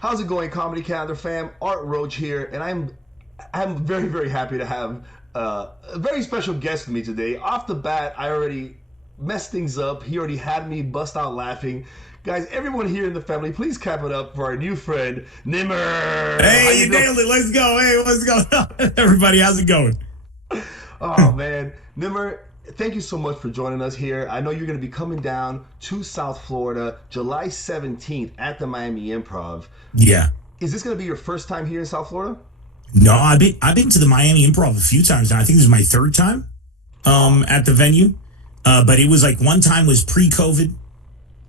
How's it going, Comedy Calendar fam? Art Roche here, and I'm very very happy to have a very special guest with me today. Off the bat, I already messed things up. He already had me bust out laughing. Guys, everyone here in the family, please clap it up for our new friend, NEMR. Hey, you nailed it. Let's go. Hey, what's going on? Everybody, how's it going? Oh man, NEMR, thank you so much for joining us here. I know you're going to be coming down to South Florida July 17th at the Miami Improv. Yeah. Is this going to be your first time here in South Florida? No, I've been to the Miami Improv a few times now. I think this is my third time at the venue. But it was like one time was pre-COVID.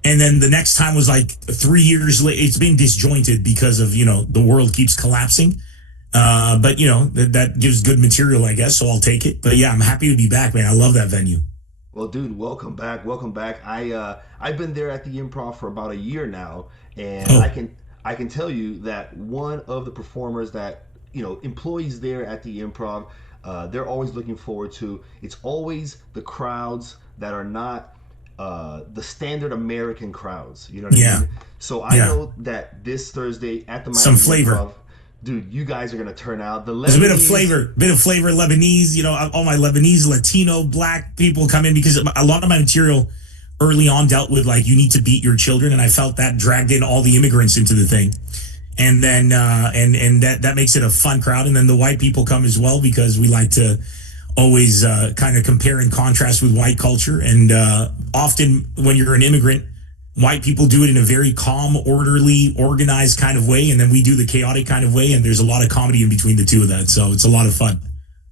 And then the next time was like 3 years later. It's been disjointed because of, the world keeps collapsing. But that gives good material, I guess. So I'll take it. But yeah, I'm happy to be back, man. I love that venue. Well, dude, welcome back. Welcome back. I've been there at the Improv for about a year now, and I can tell you that one of the performers that employees there at the Improv, they're always looking forward to. It's always the crowds that are not the standard American crowds. You know what I mean? So I know that this Thursday at the Miami Some flavor. Improv, dude, you guys are gonna turn out. There's a bit of flavor Lebanese. All my Lebanese, Latino, Black people come in because a lot of my material early on dealt with like you need to beat your children, and I felt that dragged in all the immigrants into the thing. And then and that makes it a fun crowd. And then the white people come as well because we like to always kind of compare and contrast with white culture. And often when you're an immigrant, white people do it in a very calm, orderly, organized kind of way. And then we do the chaotic kind of way. And there's a lot of comedy in between the two of that. So it's a lot of fun.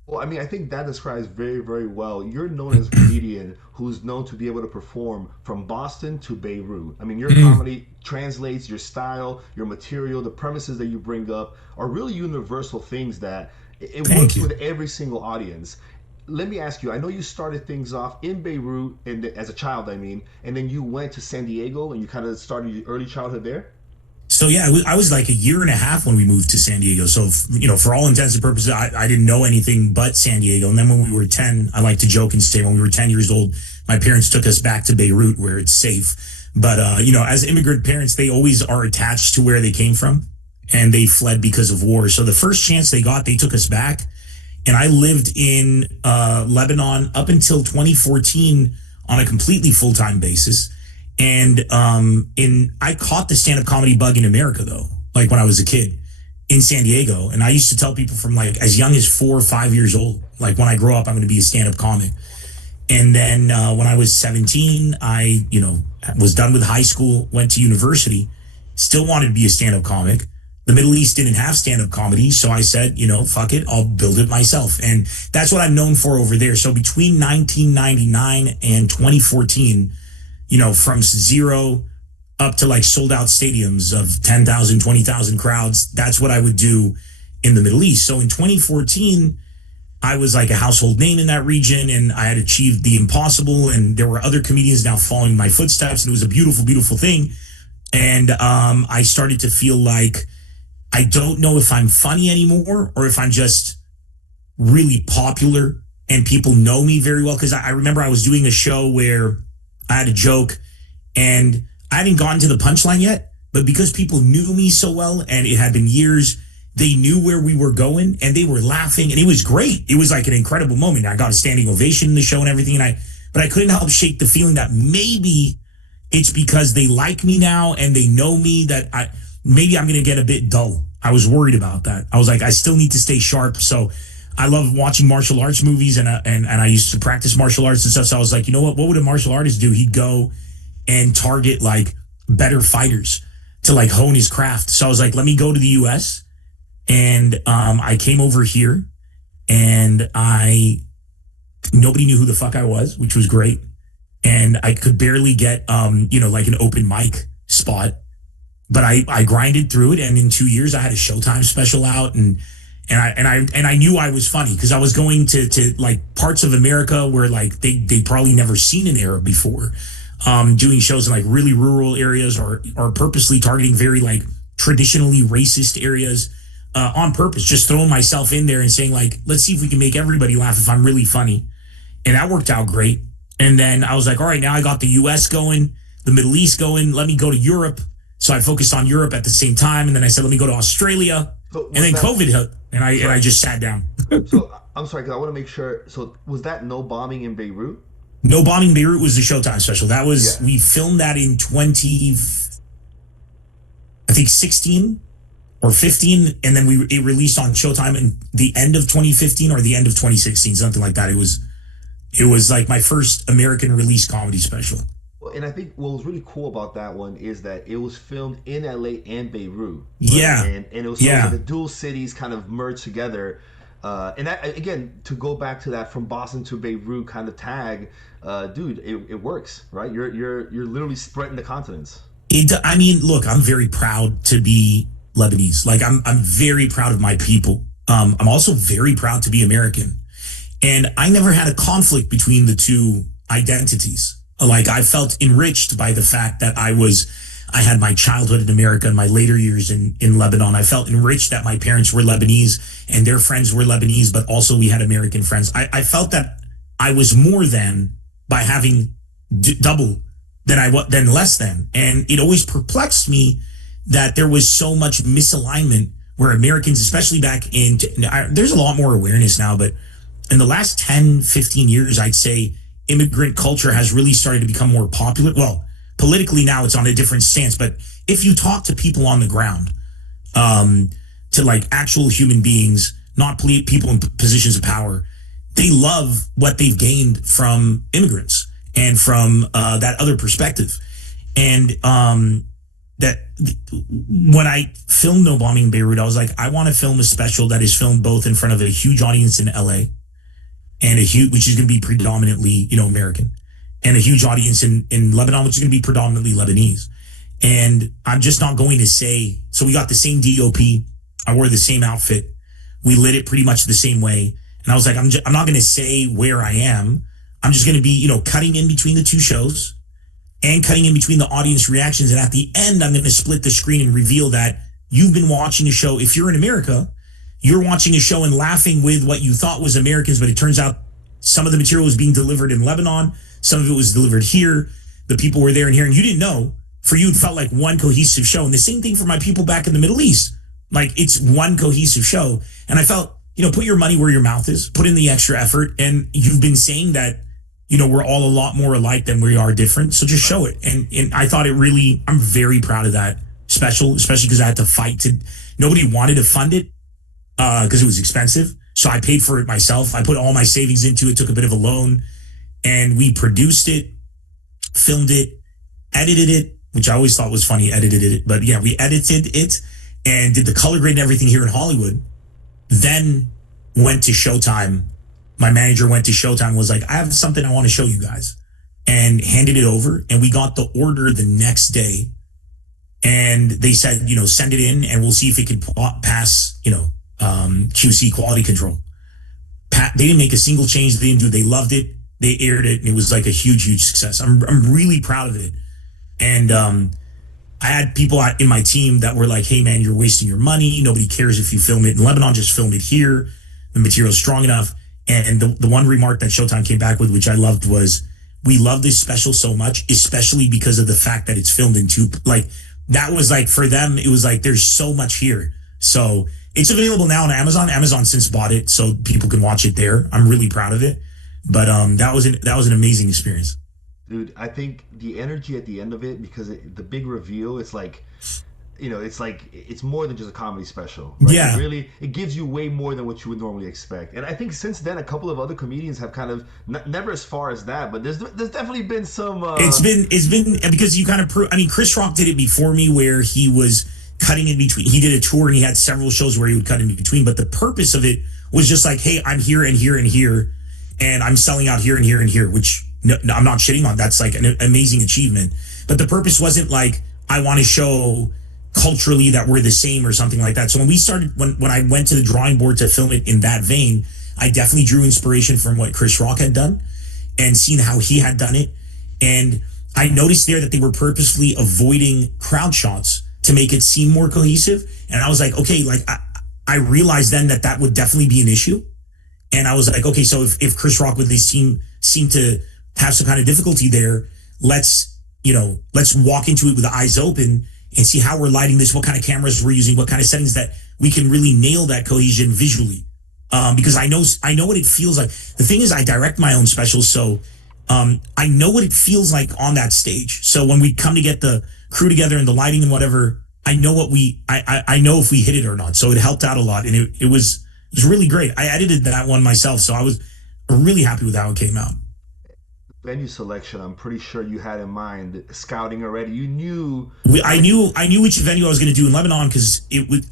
Well, I mean, I think that describes very, very well. You're known as a comedian who's known to be able to perform from Boston to Beirut. I mean, your comedy translates, your style, your material, the premises that you bring up are really universal things that it works with every single audience. Let me ask you, I know you started things off in Beirut and as a child, and then you went to San Diego and you kind of started your early childhood there? So yeah, I was like a year and a half when we moved to San Diego. So, for all intents and purposes, I didn't know anything but San Diego. And then when we were 10, I like to joke and say when we were 10 years old, my parents took us back to Beirut where it's safe. But, as immigrant parents, they always are attached to where they came from and they fled because of war. So the first chance they got, they took us back. And I lived in Lebanon up until 2014 on a completely full-time basis. And I caught the stand-up comedy bug in America, though, like when I was a kid in San Diego. And I used to tell people from like as young as 4 or 5 years old, like when I grow up, I'm going to be a stand-up comic. And then when I was 17, I, was done with high school, went to university, still wanted to be a stand-up comic. The Middle East didn't have stand-up comedy. So I said, fuck it, I'll build it myself. And that's what I'm known for over there. So between 1999 and 2014, from zero up to like sold out stadiums of 10,000, 20,000 crowds. That's what I would do in the Middle East. So in 2014, I was like a household name in that region and I had achieved the impossible. And there were other comedians now following my footsteps. And it was a beautiful, beautiful thing. And I started to feel like I don't know if I'm funny anymore or if I'm just really popular and people know me very well. Because I remember I was doing a show where I had a joke and I hadn't gotten to the punchline yet, but because people knew me so well and it had been years, they knew where we were going and they were laughing and it was great. It was like an incredible moment. I got a standing ovation in the show and everything. But I couldn't help shake the feeling that maybe it's because they like me now and they know me that maybe I'm going to get a bit dull. I was worried about that. I was like, I still need to stay sharp. So I love watching martial arts movies and I used to practice martial arts and stuff. So I was like, you know what would a martial artist do? He'd go and target like better fighters to like hone his craft. So I was like, let me go to the US. And I came over here and nobody knew who the fuck I was, which was great. And I could barely get, like an open mic spot, but I grinded through it. And in 2 years I had a Showtime special out and I knew I was funny because I was going to like parts of America where like they probably never seen an Arab before, doing shows in like really rural areas or purposely targeting very like traditionally racist areas on purpose, just throwing myself in there and saying like, let's see if we can make everybody laugh if I'm really funny. And that worked out great. And then I was like, all right, now I got the US going, the Middle East going, let me go to Europe. So I focused on Europe at the same time, and then I said, let me go to Australia, So and was then that COVID hit, and sorry? I just sat down. So I'm sorry because I want to make sure. So was that no bombing in Beirut? No Bombing Beirut was the Showtime special. That was Yeah. we filmed that in 20, I think 16 or 15, and then it released on Showtime in the end of 2015 or the end of 2016, something like that. It was like my first American release comedy special. Well, and I think what was really cool about that one is that it was filmed in LA and Beirut, right? Yeah, And it was so it was like yeah. the dual cities kind of merged together. And that, again, to go back to that from Boston to Beirut kind of tag, dude, it works, right? You're literally spreading the continents. I mean, look, I'm very proud to be Lebanese. Like, I'm very proud of my people. I'm also very proud to be American. And I never had a conflict between the two identities. Like, I felt enriched by the fact that I had my childhood in America and my later years in Lebanon. I felt enriched that my parents were Lebanese and their friends were Lebanese, but also we had American friends. I felt that I was more than by having double than less than. And it always perplexed me that there was so much misalignment where Americans, especially back there's a lot more awareness now, but in the last 10, 15 years, I'd say immigrant culture has really started to become more popular. Well, politically now it's on a different stance, but if you talk to people on the ground, to like actual human beings, not people in positions of power, they love what they've gained from immigrants and from that other perspective. And that when I filmed No Bombing in Beirut, I was like, I want to film a special that is filmed both in front of a huge audience in LA and which is going to be predominantly, American, and a huge audience in Lebanon, which is going to be predominantly Lebanese. And I'm just not going to say, so we got the same DOP. I wore the same outfit. We lit it pretty much the same way. And I was like, I'm not going to say where I am. I'm just going to be, cutting in between the two shows and cutting in between the audience reactions. And at the end, I'm going to split the screen and reveal that you've been watching a show. If you're in America, you're watching a show and laughing with what you thought was Americans, but it turns out some of the material was being delivered in Lebanon. Some of it was delivered here. The people were there and here, and you didn't know. For you, it felt like one cohesive show. And the same thing for my people back in the Middle East. Like, it's one cohesive show. And I felt, put your money where your mouth is, put in the extra effort. And you've been saying that, we're all a lot more alike than we are different. So just show it. And I thought I'm very proud of that special, especially because I had to fight nobody wanted to fund it because it was expensive. So I paid for it myself. I put all my savings into it, took a bit of a loan, and we produced it, filmed it, edited it, which I always thought was funny, edited it. But yeah, we edited it and did the color grade and everything here in Hollywood. Then went to Showtime. My manager went to Showtime and was like, I have something I want to show you guys, and handed it over. And we got the order the next day. And they said, send it in and we'll see if it can pass, QC quality control. They didn't make a single change. They loved it. They aired it, and it was like a huge, huge success. I'm really proud of it. And I had people in my team that were like, hey man, you're wasting your money. Nobody cares if you film it in Lebanon, just film it here. The material's strong enough. And the one remark that Showtime came back with, which I loved, was, we love this special so much, especially because of the fact that it's filmed in that was like, for them, it was like, there's so much here. So it's available now on Amazon. Amazon since bought it, so people can watch it there. I'm really proud of it. But that was an amazing experience. Dude, I think the energy at the end of it, because the big reveal, it's like, it's more than just a comedy special. Right? Yeah. It gives you way more than what you would normally expect. And I think since then, a couple of other comedians have kind of, never as far as that, but there's definitely been some... It's been, because you kind of Chris Rock did it before me, where he was cutting in between. He did a tour and he had several shows where he would cut in between, but the purpose of it was just like, hey, I'm here and here and here, and I'm selling out here and here and here, which I'm not shitting on. That's like an amazing achievement. But the purpose wasn't like, I want to show culturally that we're the same or something like that. So when I went to the drawing board to film it in that vein, I definitely drew inspiration from what Chris Rock had done and seen how he had done it. And I noticed there that they were purposefully avoiding crowd shots to make it seem more cohesive. And I was like, okay, like I realized then that would definitely be an issue. And I was like, okay, so if Chris Rock with his team seem to have some kind of difficulty there, let's walk into it with the eyes open and see how we're lighting this, what kind of cameras we're using, what kind of settings, that we can really nail that cohesion visually. Because I know what it feels like. The thing is, I direct my own specials, so I know what it feels like on that stage. So when we come to get the crew together and the lighting and whatever, I know I know if we hit it or not. So it helped out a lot, and it was really great. I edited that one myself, so I was really happy with how it came out. Venue selection, I'm pretty sure you had in mind scouting already. You knew. I knew which venue I was going to do in Lebanon, because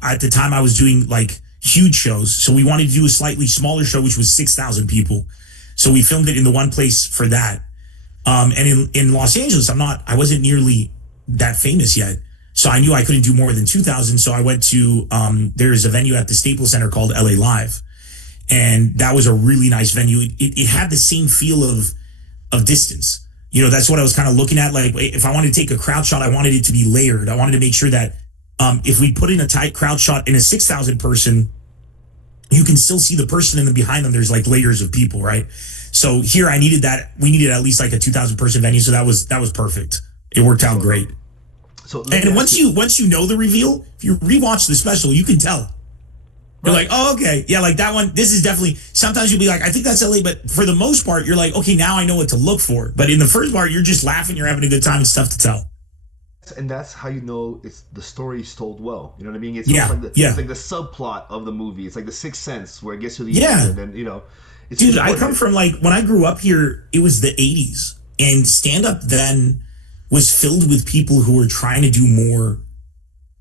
at the time I was doing like huge shows. So we wanted to do a slightly smaller show, which was 6,000 people. So we filmed it in the one place for that. And in Los Angeles, I wasn't nearly that famous yet. So I knew I couldn't do more than 2,000. So I went to, there's a venue at the Staples Center called LA Live. And that was a really nice venue. It had the same feel of distance. You know, that's what I was kind of looking at. Like, if I wanted to take a crowd shot, I wanted it to be layered. I wanted to make sure that if we put in a tight crowd shot in a 6,000 person, you can still see the person, and then behind them there's like layers of people, right? So here we needed at least like a 2,000 person venue, so that was perfect. It worked out great. So and once you know the reveal, if you rewatch the special, you can tell. You're like, oh, okay, yeah, like that one. This is definitely. Sometimes you'll be like, I think that's LA, but for the most part, you're like, okay, now I know what to look for. But in the first part, you're just laughing, you're having a good time. It's tough to tell. And that's how you know it's the story's told well. You know what I mean? It's it's like the subplot of the movie. It's like the Sixth Sense, where it gets to the end, and then it's dude. I come from, like, when I grew up here, it was the '80s, and stand up then was filled with people who were trying to do more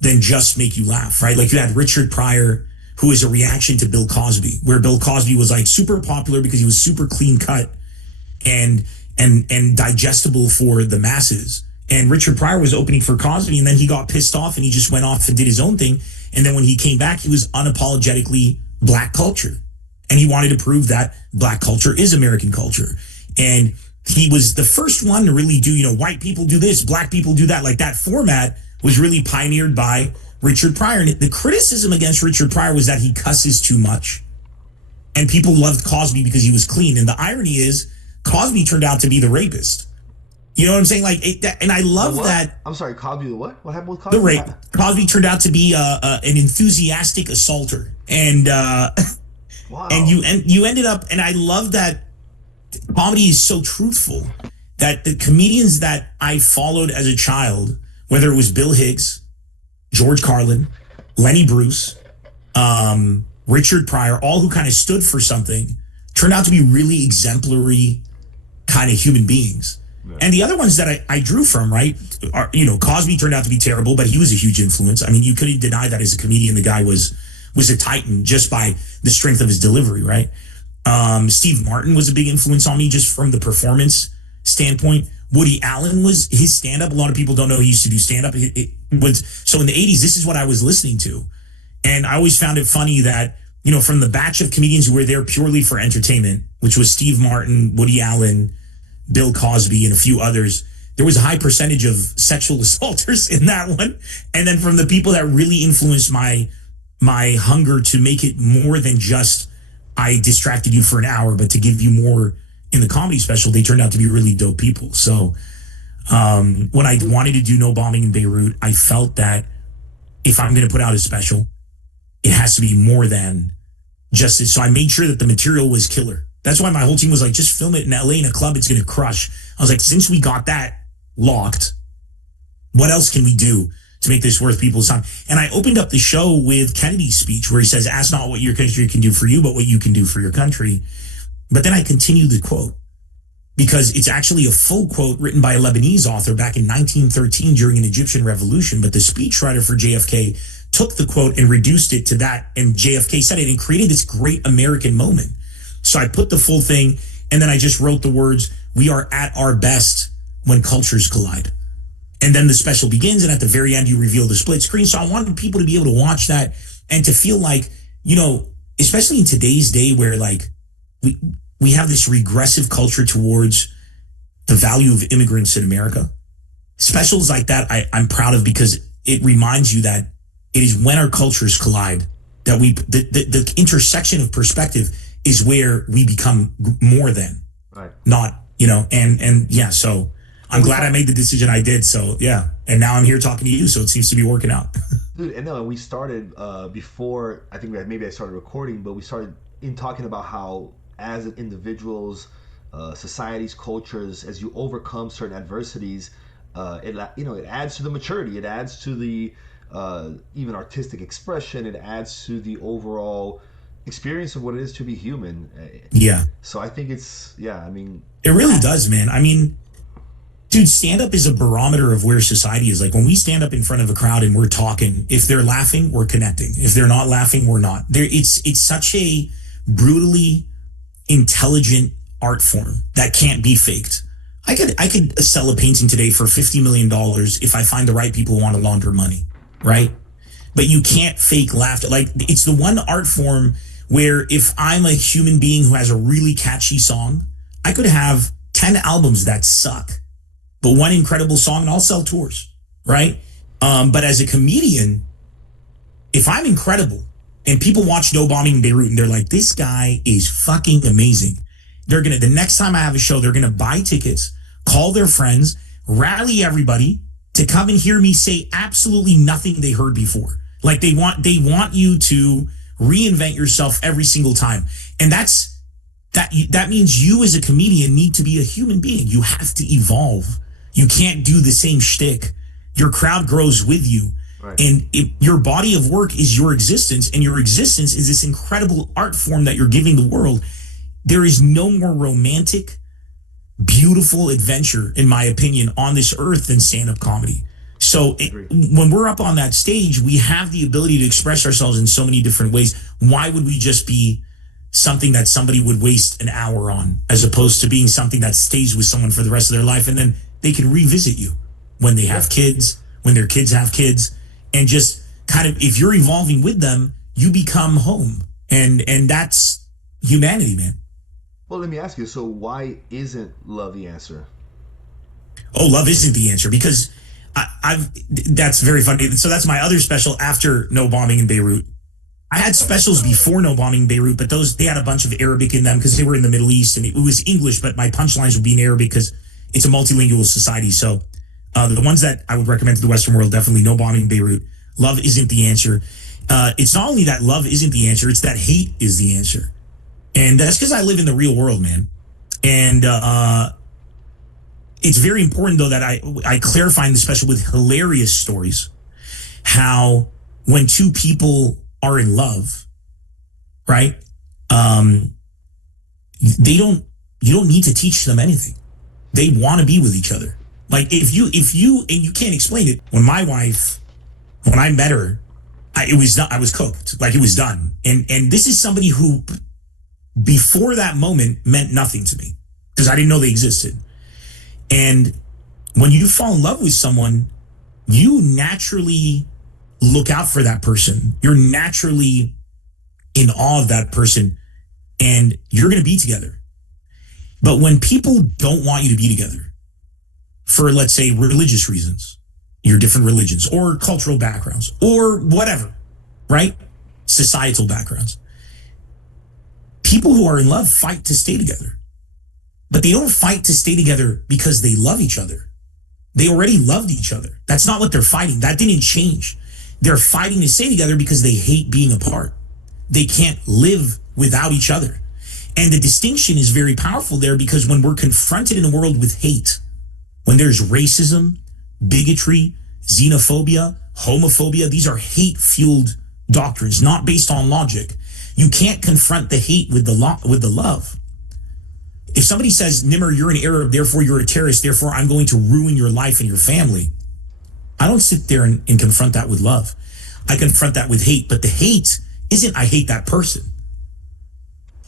than just make you laugh, right? Like, you had Richard Pryor, who is a reaction to Bill Cosby, where Bill Cosby was like super popular because he was super clean cut and digestible for the masses. And Richard Pryor was opening for Cosby, and then he got pissed off and he just went off and did his own thing. And then when he came back, he was unapologetically black culture. And he wanted to prove that black culture is American culture. And he was the first one to really do, white people do this, black people do that. Like, that format was really pioneered by Richard Pryor. And the criticism against Richard Pryor was that he cusses too much. And people loved Cosby because he was clean. And the irony is, Cosby turned out to be the rapist. You know what I'm saying? Like, and I love that. I'm sorry, Cosby, the what? What happened with Cosby? The rape. Cosby turned out to be an enthusiastic assaulter. And wow. And you ended up, and I love that comedy is so truthful that the comedians that I followed as a child, whether it was Bill Hicks, George Carlin, Lenny Bruce, Richard Pryor, all who kind of stood for something, turned out to be really exemplary kind of human beings. Yeah. And the other ones that I drew from, right, are, Cosby turned out to be terrible, but he was a huge influence. I mean, you couldn't deny that as a comedian, the guy was a titan just by the strength of his delivery, right? Steve Martin was a big influence on me just from the performance standpoint. Woody Allen was his stand-up. A lot of people don't know he used to do stand-up. It was, so in the 80s, this is what I was listening to. And I always found it funny that, from the batch of comedians who were there purely for entertainment, which was Steve Martin, Woody Allen, Bill Cosby, and a few others, there was a high percentage of sexual assaulters in that one. And then from the people that really influenced my hunger to make it more than just I distracted you for an hour, but to give you more in the comedy special, they turned out to be really dope people. So when I wanted to do No Bombing in Beirut, I felt that if I'm going to put out a special, it has to be more than just this. So I made sure that the material was killer. That's why my whole team was like, just film it in LA in a club, it's going to crush. I was like, since we got that locked, what else can we do to make this worth people's time? And I opened up the show with Kennedy's speech where he says, ask not what your country can do for you, but what you can do for your country. But then I continued the quote because it's actually a full quote written by a Lebanese author back in 1913 during an Egyptian revolution. But the speechwriter for JFK took the quote and reduced it to that. And JFK said it and created this great American moment. So I put the full thing and then I just wrote the words, we are at our best when cultures collide. And then the special begins, and at the very end, you reveal the split screen. So I wanted people to be able to watch that and to feel like, especially in today's day where like we have this regressive culture towards the value of immigrants in America. Specials like that I'm proud of because it reminds you that it is when our cultures collide that the intersection of perspective is where we become more than, right. Not, and yeah, so I'm glad I made the decision I did. So yeah. And now I'm here talking to you, so it seems to be working out. Dude, and no, we started before. I think maybe I started recording, but we started in talking about how, as individuals, societies, cultures, as you overcome certain adversities, it adds to the maturity. It adds to the even artistic expression. It adds to the overall experience of what it is to be human. Yeah. So I think it's I mean, it really does, man. I mean, dude, stand up is a barometer of where society is. Like when we stand up in front of a crowd and we're talking, if they're laughing, we're connecting. If they're not laughing, we're not. It's such a brutally intelligent art form that can't be faked. I could sell a painting today for $50 million if I find the right people who want to launder money, right? But you can't fake laughter. Like it's the one art form where if I'm a human being who has a really catchy song, I could have 10 albums that suck, but one incredible song and I'll sell tours, right? But as a comedian, if I'm incredible and people watch No Bombing in Beirut and they're like, this guy is fucking amazing, the next time I have a show, they're gonna buy tickets, call their friends, rally everybody to come and hear me say absolutely nothing they heard before. Like they want you to reinvent yourself every single time. And that means you as a comedian need to be a human being. You have to evolve. You can't do the same shtick. Your crowd grows with you. Right. And your body of work is your existence, and your existence is this incredible art form that you're giving the world. There is no more romantic, beautiful adventure, in my opinion, on this earth than stand-up comedy. So when we're up on that stage, we have the ability to express ourselves in so many different ways. Why would we just be something that somebody would waste an hour on, as opposed to being something that stays with someone for the rest of their life, and then they can revisit you when they have kids, when their kids have kids, and just kind of, if you're evolving with them, you become home. And that's humanity, man. Well, let me ask you, so why isn't love the answer? Oh, love isn't the answer because that's very funny. So that's my other special after No Bombing in Beirut. I had specials before No Bombing in Beirut, but they had a bunch of Arabic in them because they were in the Middle East, and it was English, but my punchlines would be in Arabic because it's a multilingual society. So the ones that I would recommend to the Western world, definitely No Bombing in Beirut. Love isn't the answer. It's not only that love isn't the answer, it's that hate is the answer. And that's because I live in the real world, man. And it's very important, though, that I clarify in the special with hilarious stories how when two people are in love, right? You don't need to teach them anything. They want to be with each other. Like if you and you can't explain it. When I met her, I was cooked. Like it was done. And this is somebody who, before that moment, meant nothing to me because I didn't know they existed. And when you fall in love with someone, you naturally look out for that person. You're naturally in awe of that person, and you're going to be together. But when people don't want you to be together for, let's say, religious reasons, your different religions or cultural backgrounds or whatever, right? Societal backgrounds. People who are in love fight to stay together. But they don't fight to stay together because they love each other. They already loved each other. That's not what they're fighting. That didn't change. They're fighting to stay together because they hate being apart. They can't live without each other. And the distinction is very powerful there because when we're confronted in a world with hate, when there's racism, bigotry, xenophobia, homophobia, these are hate-fueled doctrines, not based on logic. You can't confront the hate with the love. If somebody says, NEMR, you're an Arab, therefore you're a terrorist, therefore I'm going to ruin your life and your family, I don't sit there and confront that with love. I confront that with hate. But the hate isn't I hate that person.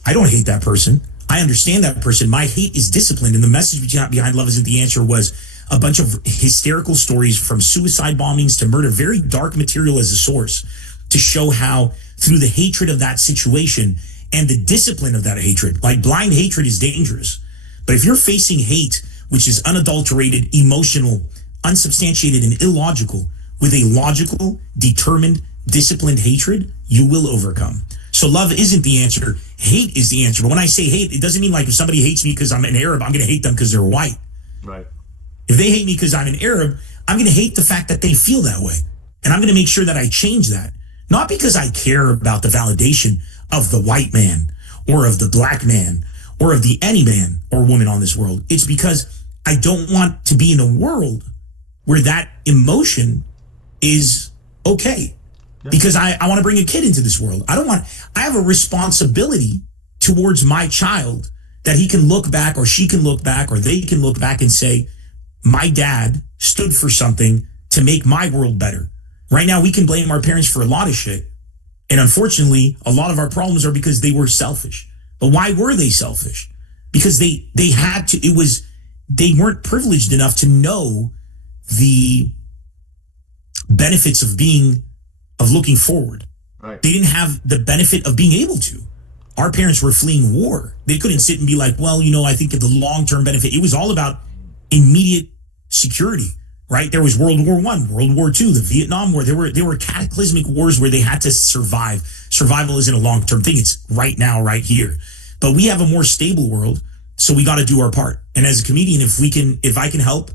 I don't hate that person. I understand that person. My hate is disciplined. And the message behind Love Isn't the Answer was a bunch of hysterical stories from suicide bombings to murder, very dark material as a source to show how through the hatred of that situation and the discipline of that hatred, like blind hatred is dangerous. But if you're facing hate, which is unadulterated, emotional, unsubstantiated, and illogical, with a logical, determined, disciplined hatred, you will overcome. So love isn't the answer. Hate is the answer. But when I say hate, it doesn't mean like if somebody hates me because I'm an Arab, I'm going to hate them because they're white. Right. If they hate me because I'm an Arab, I'm going to hate the fact that they feel that way. And I'm going to make sure that I change that. Not because I care about the validation of the white man or of the black man or of the any man or woman on this world. It's because I don't want to be in a world where that emotion is okay. Because I want to bring a kid into this world. I have a responsibility towards my child that he can look back or she can look back or they can look back and say, my dad stood for something to make my world better. Right now, we can blame our parents for a lot of shit. And unfortunately, a lot of our problems are because they were selfish. But why were they selfish? Because they had to, they weren't privileged enough to know the benefits of looking forward. Right. They didn't have the benefit of being able to. Our parents were fleeing war. They couldn't sit and be like, well, I think of the long-term benefit. It was all about immediate security, right? There was World War I, World War II, the Vietnam War. There were cataclysmic wars where they had to survive. Survival isn't a long-term thing. It's right now, right here. But we have a more stable world, so we got to do our part. And as a comedian, if I can help,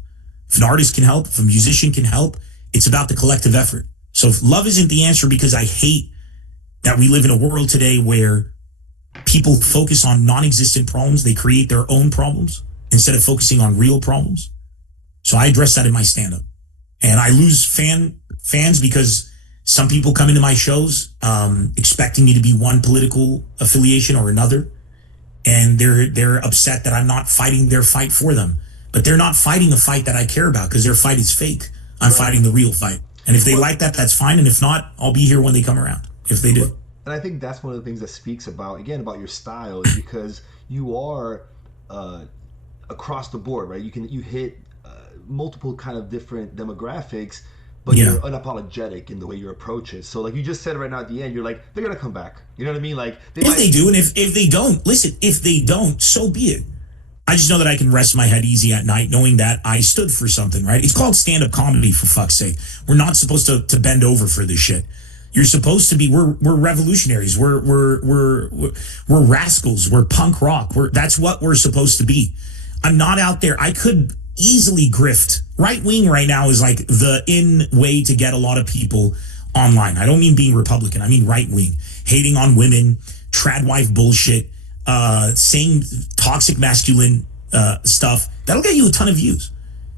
if an artist can help, if a musician can help, it's about the collective effort. So if love isn't the answer, because I hate that we live in a world today where people focus on non-existent problems. They create their own problems instead of focusing on real problems. So I address that in my stand-up. And I lose fans because some people come into my shows expecting me to be one political affiliation or another. And they're upset that I'm not fighting their fight for them. But they're not fighting a fight that I care about because their fight is fake. I'm fighting the real fight. And if they like that, that's fine. And if not, I'll be here when they come around, if they do. And I think that's one of the things that speaks about your style, is because you are across the board, right? You hit multiple kind of different demographics, but you're unapologetic in the way you approach it. So like you just said right now at the end, you're like, they're going to come back. You know what I mean? Like they do. And if they don't, listen, if they don't, so be it. I just know that I can rest my head easy at night knowing that I stood for something, right? It's called stand-up comedy, for fuck's sake. We're not supposed to bend over for this shit. You're supposed to be, we're revolutionaries. We're rascals. We're punk rock. That's what we're supposed to be. I'm not out there. I could easily grift. Right wing right now is like the in way to get a lot of people online. I don't mean being Republican. I mean right wing. Hating on women, trad wife bullshit, saying toxic masculine stuff. That'll get you a ton of views.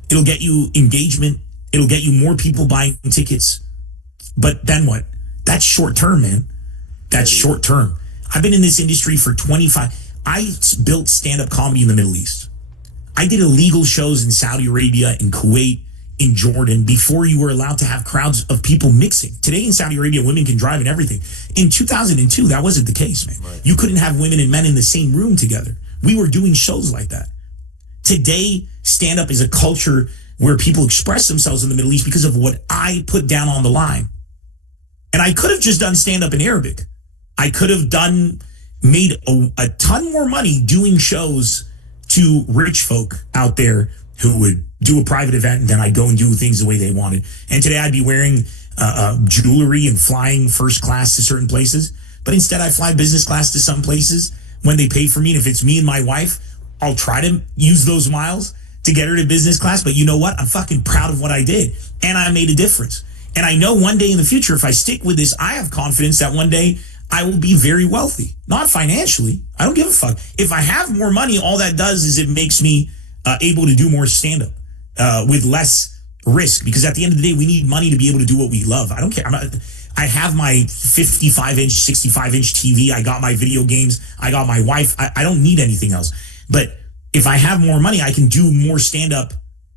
It'll get you engagement. It'll get you more people buying tickets. But then what? That's short term, man. That's short term. I've been in this industry for 25. I built stand-up comedy in the Middle East. I did illegal shows in Saudi Arabia, in Kuwait, in Jordan, before you were allowed to have crowds of people mixing. Today in Saudi Arabia, women can drive and everything. In 2002, that wasn't the case, man. Right. You couldn't have women and men in the same room together. We were doing shows like that. Today, stand-up is a culture where people express themselves in the Middle East because of what I put down on the line. And I could have just done stand-up in Arabic. I could have made a ton more money doing shows to rich folk out there who would do a private event and then I'd go and do things the way they wanted. And today I'd be wearing jewelry and flying first class to certain places. But instead I fly business class to some places when they pay for me. And if it's me and my wife, I'll try to use those miles to get her to business class. But you know what? I'm fucking proud of what I did. And I made a difference. And I know one day in the future, if I stick with this, I have confidence that one day I will be very wealthy. Not financially. I don't give a fuck. If I have more money, all that does is it makes me able to do more stand-up with less risk. Because at the end of the day, we need money to be able to do what we love. I don't care. I have my 55-inch, 65-inch TV. I got my video games. I got my wife. I don't need anything else. But if I have more money, I can do more stand-up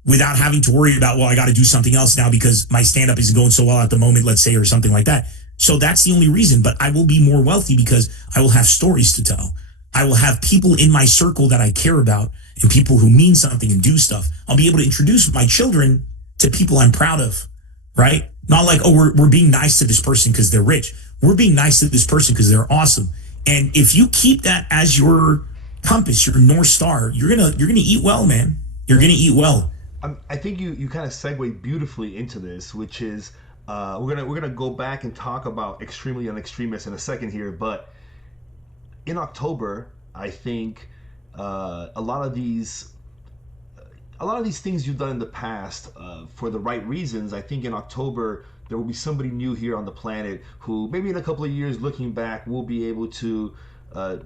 without having to worry about, well, I got to do something else now because my stand-up isn't going so well at the moment, let's say, or something like that. So that's the only reason. But I will be more wealthy because I will have stories to tell. I will have people in my circle that I care about and people who mean something and do stuff. I'll be able to introduce my children to people I'm proud of, right? Not like, oh, we're being nice to this person because they're rich. We're being nice to this person because they're awesome. And if you keep that as your compass, your North Star, you're gonna eat well, man. You're gonna eat well. I think you kind of segue beautifully into this, which is we're gonna go back and talk about extremely unextremist in a second here, but in October, I think a lot of these a lot of these things you've done in the past for the right reasons. I think in October there will be somebody new here on the planet who maybe in a couple of years looking back will be able to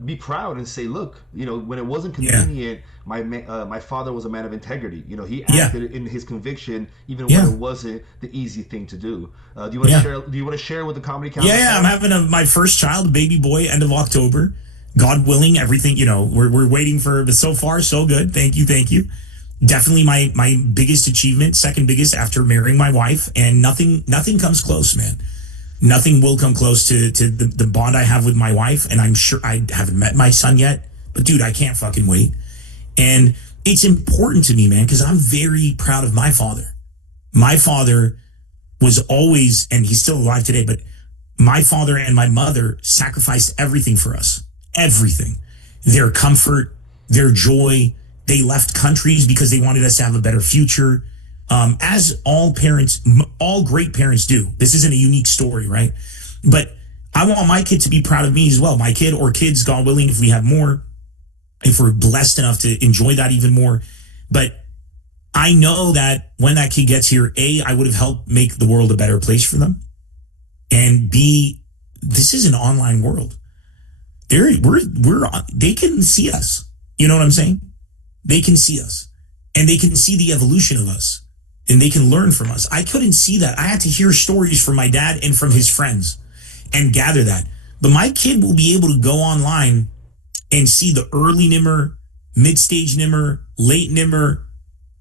be proud and say, look, when it wasn't convenient, my father was a man of integrity. He acted in his conviction even when it wasn't the easy thing to do. Do you want to share? Do you want to share with the Comedy Council? Yeah. I'm having my first child, a baby boy, end of October. God willing, everything. We're waiting for. But so far, so good. Thank you. Definitely my biggest achievement, second biggest after marrying my wife, and nothing comes close, man. Nothing will come close to the bond I have with my wife, and I'm sure I haven't met my son yet, but dude, I can't fucking wait. And it's important to me, man, because I'm very proud of my father. My father was always, and he's still alive today, but my father and my mother sacrificed everything for us. Everything. Their comfort, their joy. They left countries because they wanted us to have a better future. As all parents, all great parents do. This isn't a unique story, right? But I want my kid to be proud of me as well. My kid or kids, God willing, if we have more, if we're blessed enough to enjoy that even more. But I know that when that kid gets here, A, I would have helped make the world a better place for them. And B, this is an online world. They can see us. You know what I'm saying? They can see us. And they can see the evolution of us. And they can learn from us. I couldn't see that. I had to hear stories from my dad and from his friends and gather that. But my kid will be able to go online and see the early NEMR, mid-stage NEMR, late NEMR,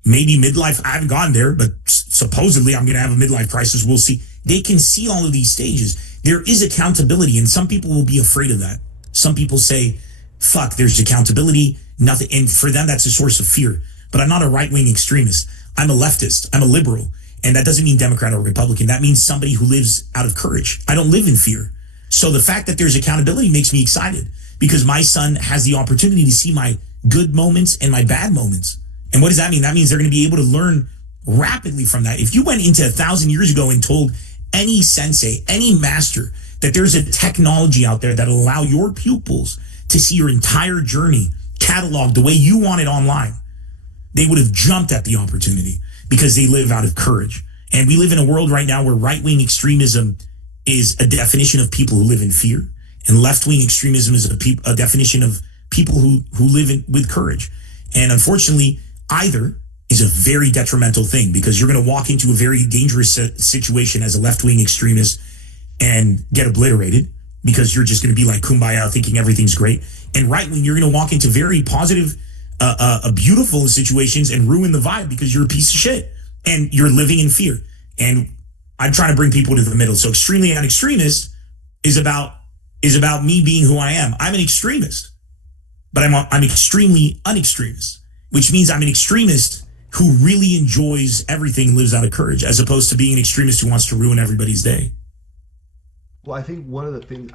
maybe midlife. I haven't gone there, but supposedly I'm going to have a midlife crisis. We'll see. They can see all of these stages. There is accountability, and some people will be afraid of that. Some people say, fuck, there's accountability, nothing. And for them, that's a source of fear. But I'm not a right-wing extremist. I'm a leftist. I'm a liberal. And that doesn't mean Democrat or Republican. That means somebody who lives out of courage. I don't live in fear. So the fact that there's accountability makes me excited because my son has the opportunity to see my good moments and my bad moments. And what does that mean? That means they're going to be able to learn rapidly from that. If you went into 1,000 years ago and told any sensei, any master, that there's a technology out there that'll allow your pupils to see your entire journey cataloged the way you want it online, they would have jumped at the opportunity because they live out of courage. And we live in a world right now where right-wing extremism is a definition of people who live in fear, and left-wing extremism is a definition of people who live with courage. And unfortunately, either is a very detrimental thing because you're going to walk into a very dangerous situation as a left-wing extremist and get obliterated because you're just going to be like kumbaya thinking everything's great. And right-wing, you're going to walk into very positive, beautiful situations and ruin the vibe because you're a piece of shit and you're living in fear. And I'm trying to bring people to the middle. So extremely an extremist is about me being who I am. I'm an extremist, but I'm extremely unextremist, which means I'm an extremist who really enjoys everything and lives out of courage, as opposed to being an extremist who wants to ruin everybody's day. Well, I think one of the things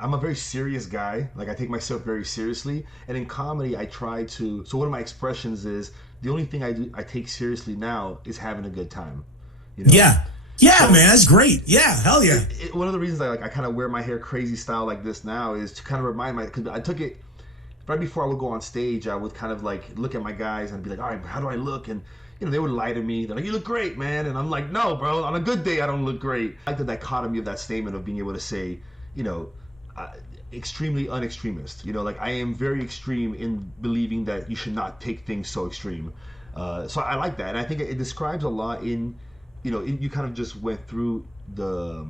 I'm a very serious guy. Like I take myself very seriously, and in comedy, I try to. So one of my expressions is the only thing I take seriously now is having a good time. Yeah, so, man, that's great. Yeah, hell yeah. One of the reasons I kind of wear my hair crazy style like this now is to kind of remind because I took it right before I would go on stage. I would kind of like look at my guys and be like, all right, how do I look? And they would lie to me. They're like, you look great, man. And I'm like, no, bro, on a good day, I don't look great. I like the dichotomy of that statement of being able to say, extremely unextremist. Like I am very extreme in believing that you should not take things so extreme. So I like that. And I think it describes a lot in, you kind of just went through the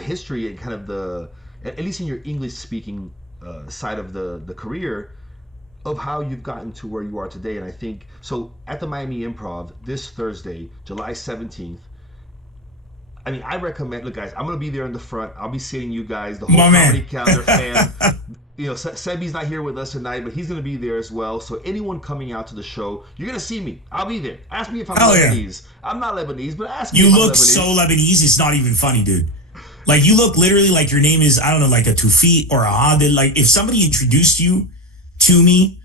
history and kind of at least in your English speaking side of the career, of how you've gotten to where you are today. And I think, so at the Miami Improv this Thursday, July 17th, I recommend, look guys, I'm going to be there in the front. I'll be seeing you guys, the whole Comedy Calendar fam. Sebi's not here with us tonight, but he's going to be there as well. So anyone coming out to the show, you're going to see me. I'll be there. Ask me if I'm Lebanese. Yeah. I'm not Lebanese, but ask me if I'm Lebanese. You look so Lebanese, it's not even funny, dude. Like you look literally like your name is, I don't know, like a Tufi or a Adil. Like if somebody introduced you to me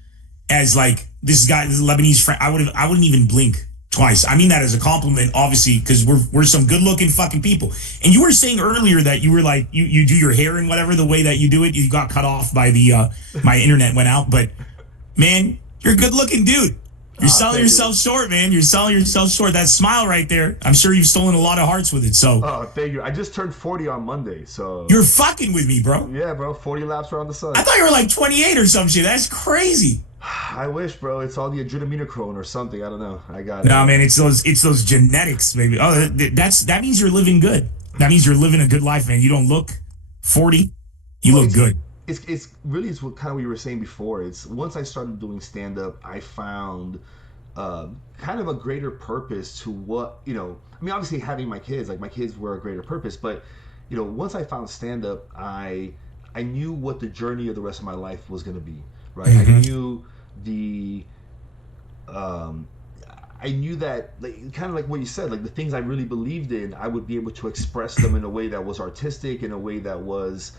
as like this guy, this Lebanese friend, I wouldn't even blink twice. I mean that as a compliment, obviously, because we're some good looking fucking people. And you were saying earlier that you were like you do your hair and whatever the way that you do it. You got cut off by the my internet went out, but man, you're a good looking dude. You're selling Thank you. yourself short, man. You're selling yourself short. That smile right there, I'm sure you've stolen a lot of hearts with it. So Oh, thank you. I just turned 40 on Monday, so you're fucking with me, bro. yeah, bro. 40 laps around the I sun. thought you were like 28 or some shit. That's crazy. I wish, bro. It's all the adrenalinochrome or something. I don't know. I got No, man, it's those genetics, baby. Oh, that means you're living good. That means you're living a good life, man. You don't look 40. You well, look good. it's really it's what kind of what you were saying before. It's once I started doing stand up, I found kind of a greater purpose to what I mean, obviously having my kids, like my kids were a greater purpose, but once I found stand up, I knew what the journey of the rest of my life was going to be, right? I Mm-hmm. knew the um, I knew that, like, kind of like what you said, like the things I really believed in, I would be able to express them in a way that was artistic, in a way that was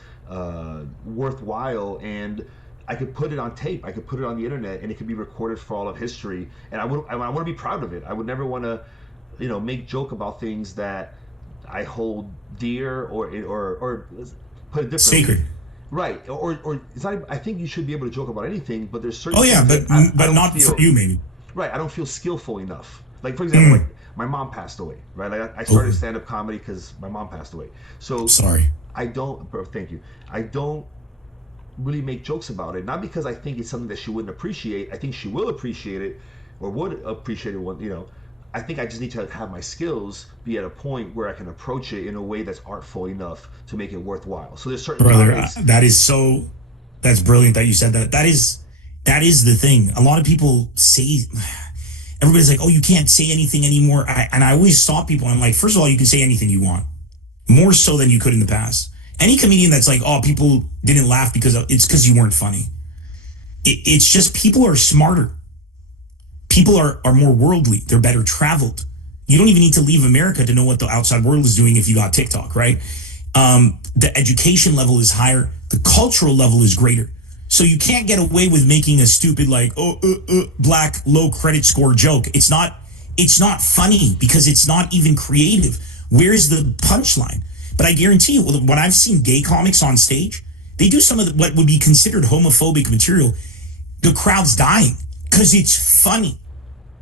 worthwhile, and I could put it on tape, I could put it on the internet, and it could be recorded for all of history. And I want to be proud of it. I would never want to, make joke about things that I hold dear, or put it differently. Sacred. Right, or it's not. I think you should be able to joke about anything, but there's certain Oh yeah, things but that I but don't not for feel. you, maybe. Right, I don't feel skillful enough. Like, for example, like Mm. my mom passed away. Right, like I started Oh, stand up comedy because my mom passed away. So sorry. I don't. Thank you. I don't really make jokes about it. Not because I think it's something that she wouldn't appreciate. I think she will appreciate it, or would appreciate it. I think I just need to have my skills be at a point where I can approach it in a way that's artful enough to make it worthwhile. So there's certain Brother, comics. that's brilliant that you said that. That is the thing. A lot of people say, everybody's like, oh, you can't say anything anymore. And I always stop people. I'm like, first of all, you can say anything you want, more so than you could in the past. Any comedian that's like, oh, people didn't laugh it's because you weren't funny. It's just people are smarter. People are more worldly. They're better traveled. You don't even need to leave America to know what the outside world is doing if you got TikTok, right? The education level is higher. The cultural level is greater. So you can't get away with making a stupid like black low credit score joke. It's not funny because it's not even creative. Where's the punchline? But I guarantee you, when I've seen gay comics on stage, they do some of what would be considered homophobic material. The crowd's dying because it's funny,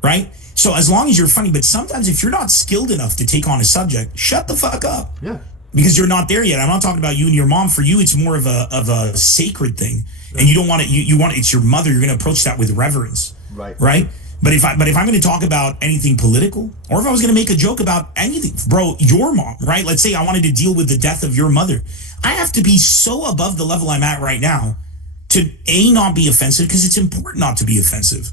right? So as long as you're funny, but sometimes if you're not skilled enough to take on a subject, shut the fuck up Yeah. because you're not there yet. I'm not talking about you and your mom. For you, it's more of a sacred thing, and you don't want it. You want it's your mother. You're going to approach that with reverence, Right. right? But if I'm going to talk about anything political, or if I was going to make a joke about anything, bro, your mom, right? Let's say I wanted to deal with the death of your mother. I have to be so above the level I'm at right now to not be offensive, because it's important not to be offensive.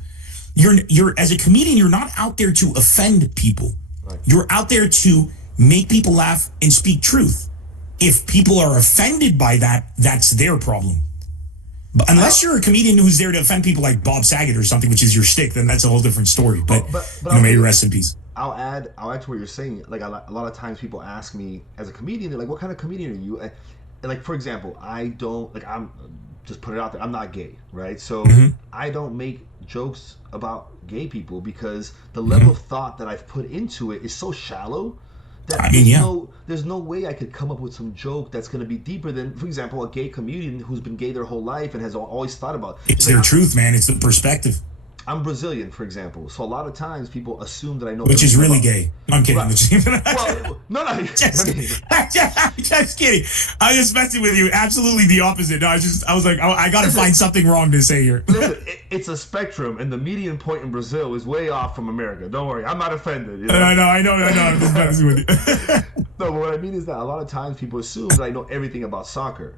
You're as a comedian, you're not out there to offend people. Right. You're out there to make people laugh and speak truth. If people are offended by that, that's their problem. But unless you're a comedian who's there to offend people like Bob Saget or something, which is your shtick, then that's a whole different story. But, But may you rest in peace. I'll add to what you're saying. Like a lot of times people ask me as a comedian, they're like, "What kind of comedian are you?" And like, for example, I don't like. I'm just put it out there. I'm not gay, right? So I don't make jokes about gay people because the level of thought that I've put into it is so shallow that I mean, yeah. there's no way I could come up with some joke that's going to be deeper than, for example, a gay comedian who's been gay their whole life and has always thought about. It's Like, their truth, man. It's the perspective, I'm Brazilian, for example, so a lot of times people assume that I know which is everything really about. gay. I'm kidding. Right. Well, no. Just kidding. I was just messing with you. Absolutely the opposite. No, I was like, I got to find something wrong to say here. Listen, it's a spectrum, and the median point in Brazil is way off from America. Don't worry, I'm not offended. I know. I'm just messing with you. No, but what I mean is that a lot of times people assume that I know everything about soccer,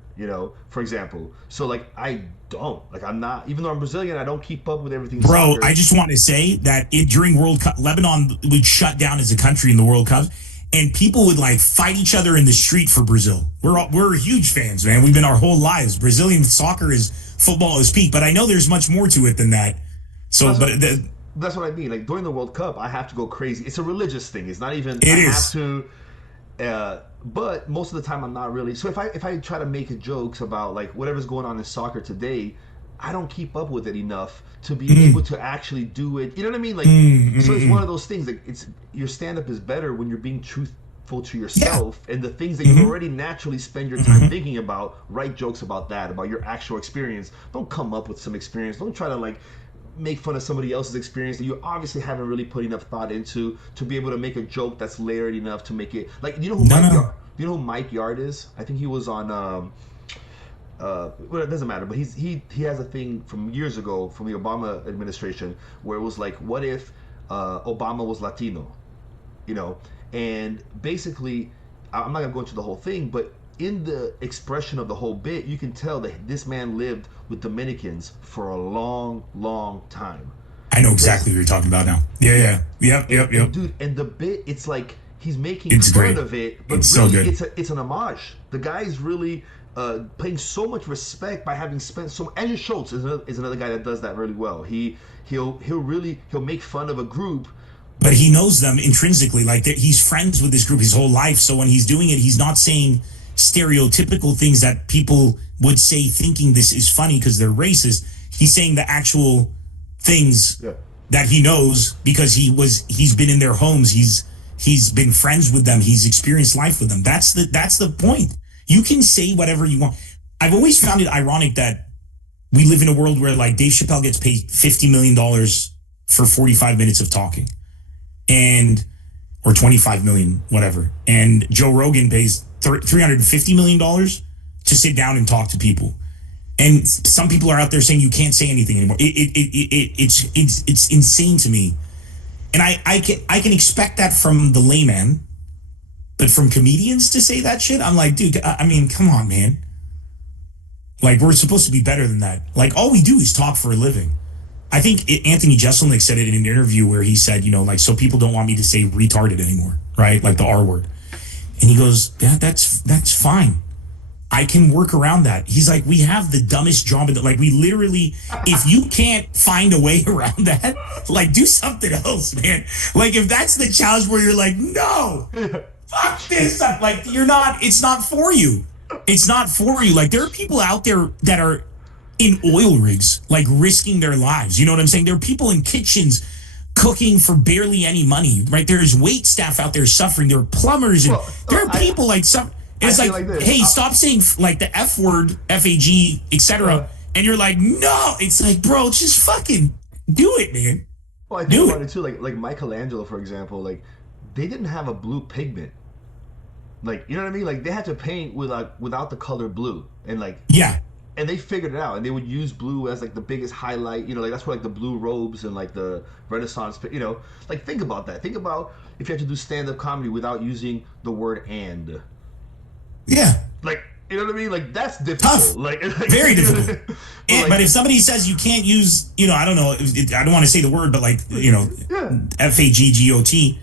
for example. So, like, I don't. Like, I'm not, even though I'm Brazilian, I don't keep up with everything Bro, soccer. I just want to say that during World Cup, Lebanon would shut down as a country in the World Cup, and people would like fight each other in the street for Brazil. We're huge fans, man. We've been our whole lives. Brazilian soccer football is peak, but I know there's much more to it than that. So, That's what I mean. Like, during the World Cup, I have to go crazy. It's a religious thing. It's not even. It I is. have to. But most of the time, I'm not really. So if I try to make jokes about like whatever's going on in soccer today, I don't keep up with it enough to be able to actually do it. You know what I mean? Like, so it's one of those things. Like, it's your stand up is better when you're being truthful to yourself, and the things that you already naturally spend your time thinking about. Write jokes about that, about your actual experience. Don't come up with some experience. Don't try to like make fun of somebody else's experience that you obviously haven't really put enough thought into to be able to make a joke that's layered enough to make it like you know who No, Mike no. Yard, you know who Mike Yard is? I think he was on well, it doesn't matter, but he has a thing from years ago from the Obama administration where it was like, what if Obama was Latino, you know? And basically, I'm not gonna go into the whole thing, but in the expression of the whole bit, you can tell that this man lived with Dominicans for a long, long time. I know exactly what you're talking about now. Yeah. Yep. Dude, and the bit, it's like he's making It's fun great. of it, but It's really, so good. it's an homage. The guy's really paying so much respect by having spent so. Andrew Schultz is another guy that does that really well. He'll make fun of a group. But he knows them intrinsically. Like he's friends with this group his whole life. So when he's doing it, he's not saying stereotypical things that people would say thinking this is funny because they're racist. He's saying the actual things that he knows because he's been in their homes. He's been friends with them. He's experienced life with them. That's the point. You can say whatever you want. I've always found it ironic that we live in a world where like Dave Chappelle gets paid $50 million for 45 minutes of talking or 25 million, whatever. And Joe Rogan pays $350 million to sit down and talk to people. And some people are out there saying you can't say anything anymore. It's insane to me. And I can expect that from the layman, but from comedians to say that shit, I'm like, dude, I mean, come on, man. Like, we're supposed to be better than that. Like, all we do is talk for a living. I think Anthony Jeselnik said it in an interview where he said, you know, like, so people don't want me to say retarded anymore, right? Like the R word. And he goes, yeah, that's fine. I can work around that. He's like, we have the dumbest job. Like, we literally, if you can't find a way around that, like, do something else, man. Like, if that's the challenge where you're like, no, fuck this up. Like, it's not for you. It's not for you. Like, there are people out there that are in oil rigs, like risking their lives. You know what I'm saying? There are people in kitchens cooking for barely any money, right? There's wait staff out there suffering. There are plumbers and there are people like some. It's like hey, stop saying like the F word, FAG, etc. And you're like, no. It's like, bro, just fucking do it, man. Well, I think about it too. Like Michelangelo, for example, like they didn't have a blue pigment. Like, you know what I mean? Like they had to paint without the color blue, and like and they figured it out, and they would use blue as like the biggest highlight. You know, like that's where like the blue robes and like the Renaissance. You know, like think about that. Think about if you had to do stand-up comedy without using the word "and." Yeah. Like, you know what I mean? Like, that's difficult. Tough. Like very difficult. But if somebody says you can't use, you know, I don't know, I don't want to say the word, but like, you know, FAGGOT.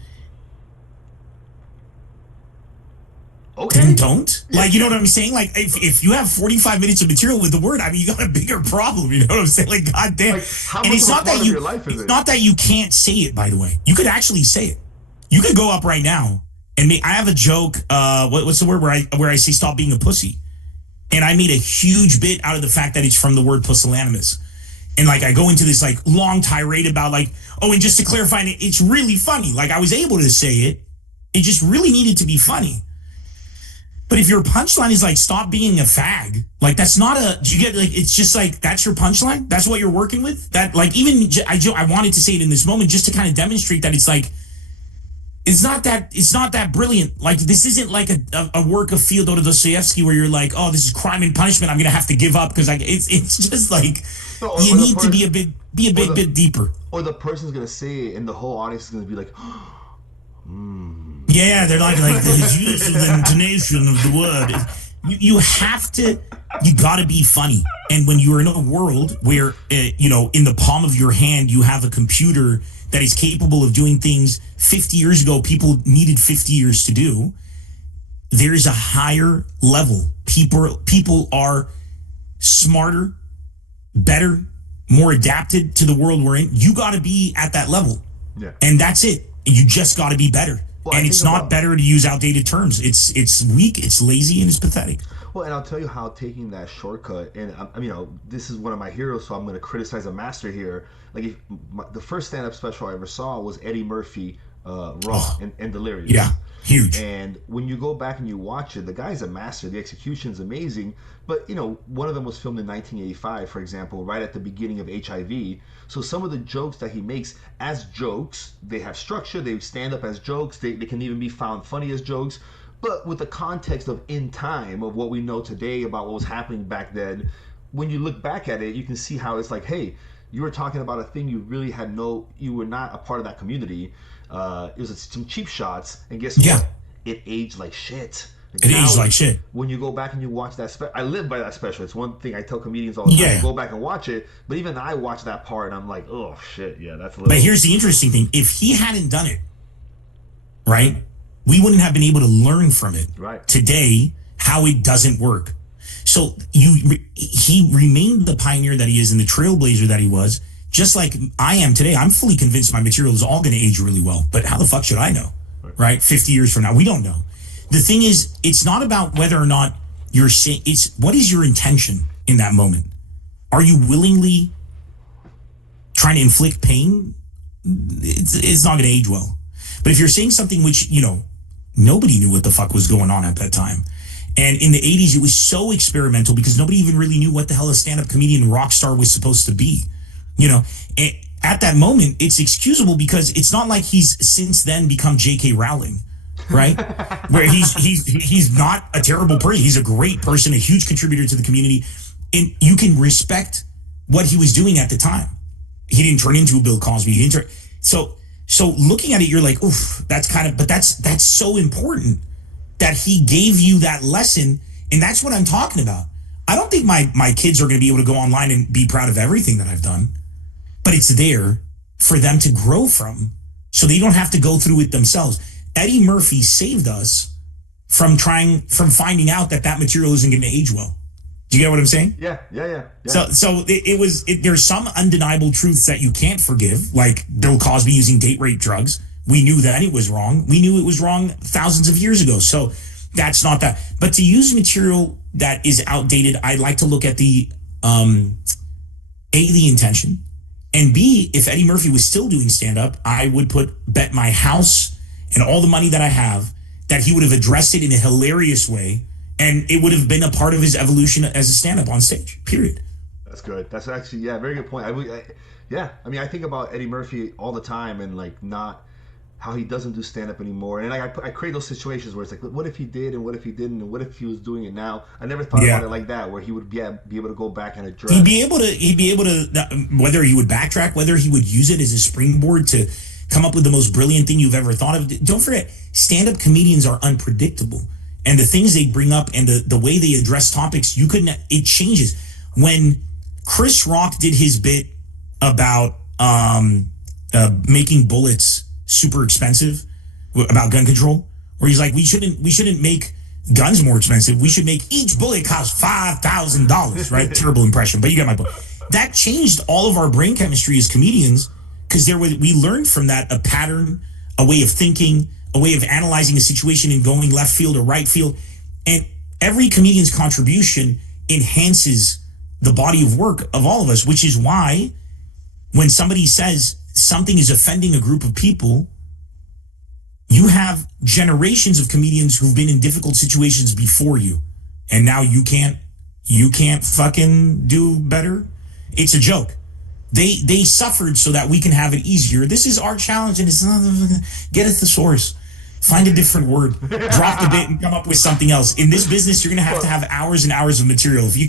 Okay. Then don't. Like, you know what I'm saying? Like, if you have 45 minutes of material with the word, I mean, you got a bigger problem. You know what I'm saying? Like, goddamn. Like, how and much it's of a not part that of you, your life is it's it? not that you can't say it, by the way. You could actually say it. You could go up right now. And I have a joke. What's the word where I say stop being a pussy? And I made a huge bit out of the fact that it's from the word pusillanimous. And like I go into this like long tirade about like, oh, and just to clarify, it's really funny. Like I was able to say it. It just really needed to be funny. But if your punchline is like stop being a fag, like that's not a. Do you get like it's just like that's your punchline? That's what you're working with? That like even I wanted to say it in this moment just to kind of demonstrate that it's like. It's not that brilliant. Like this isn't like a work of Fyodor Dostoevsky where you're like, oh, this is Crime and Punishment. I'm gonna have to give up because it's just like you need to be a bit deeper. Or the person's gonna say it and the whole audience is gonna be like, yeah, they're like the use of the intonation of the word. You have to. You gotta be funny. And when you're in a world where you know in the palm of your hand you have a computer that is capable of doing things 50 years ago people needed 50 years to do, there's a higher level. People are smarter, better, more adapted to the world we're in. You got to be at that level. Yeah. And that's it. You just got to be better. Well, and it's not better to use outdated terms. It's weak, it's lazy, and it's pathetic. Well, and I'll tell you how taking that shortcut, and you know, this is one of my heroes, so I'm going to criticize a master here. Like, the first stand-up special I ever saw was Eddie Murphy, Raw and Delirious. Yeah. Huge. And when you go back and you watch it, the guy's a master. The execution's amazing. But, one of them was filmed in 1985, for example, right at the beginning of HIV. So some of the jokes that he makes as jokes, they have structure, they stand up as jokes, they can even be found funny as jokes. But with the context of in time, of what we know today about what was happening back then, when you look back at it, you can see how it's like, hey, you were talking about a thing you really had you were not a part of that community. It was some cheap shots, and guess what? It aged like shit. It aged like shit. When you go back and you watch that special, I live by that special. It's one thing I tell comedians all the time. Go back and watch it. But even I watch that part, and I'm like, oh shit, yeah, that's a little. But here's the interesting thing: if he hadn't done it, right, we wouldn't have been able to learn from it. Right. Today, how it doesn't work. So he remained the pioneer that he is and the trailblazer that he was. Just like I am today, I'm fully convinced my material is all going to age really well. But how the fuck should I know? Right? 50 years from now, we don't know. The thing is, it's not about whether or not you're saying, it's what is your intention in that moment? Are you willingly trying to inflict pain? It's not going to age well. But if you're saying something which, nobody knew what the fuck was going on at that time. And in the 80s, it was so experimental because nobody even really knew what the hell a stand-up comedian rock star was supposed to be. At that moment, it's excusable because it's not like he's since then become J.K. Rowling, right? Where he's not a terrible person. He's a great person, a huge contributor to the community. And you can respect what he was doing at the time. He didn't turn into a Bill Cosby. So looking at it, you're like, oof, but that's so important that he gave you that lesson. And that's what I'm talking about. I don't think my kids are going to be able to go online and be proud of everything that I've done. But it's there for them to grow from so they don't have to go through it themselves. Eddie Murphy saved us from finding out that material isn't going to age well. Do you get what I'm saying? Yeah. So there's some undeniable truths that you can't forgive, like Bill Cosby using date rape drugs. We knew that it was wrong. We knew it was wrong thousands of years ago. So that's not that. But to use material that is outdated, I'd like to look at the intention. And B, if Eddie Murphy was still doing stand-up, I would bet my house and all the money that I have that he would have addressed it in a hilarious way, and it would have been a part of his evolution as a stand-up on stage, period. That's good. That's actually, very good point. I think about Eddie Murphy all the time and, not how he doesn't do stand-up anymore. And I create those situations where it's like, what if he did and what if he didn't and what if he was doing it now? I never thought about it like that, where he would be able to go back and address. He'd be able to, whether he would backtrack, whether he would use it as a springboard to come up with the most brilliant thing you've ever thought of. Don't forget, stand-up comedians are unpredictable. And the things they bring up and the way they address topics, it changes. When Chris Rock did his bit about making bullets super expensive, about gun control, where he's like, we shouldn't make guns more expensive. We should make each bullet cost $5,000, right? Terrible impression, but you got my point. That changed all of our brain chemistry as comedians because we learned from that a pattern, a way of thinking, a way of analyzing a situation and going left field or right field. And every comedian's contribution enhances the body of work of all of us, which is why when somebody says something is offending a group of people, you have generations of comedians who've been in difficult situations before you, and now you can't fucking do better. It's a joke. They suffered so that we can have it easier. This is our challenge, and it's not get at the source. Find a different word. Drop the bit and come up with something else. In this business, you're gonna have to have hours and hours of material. If you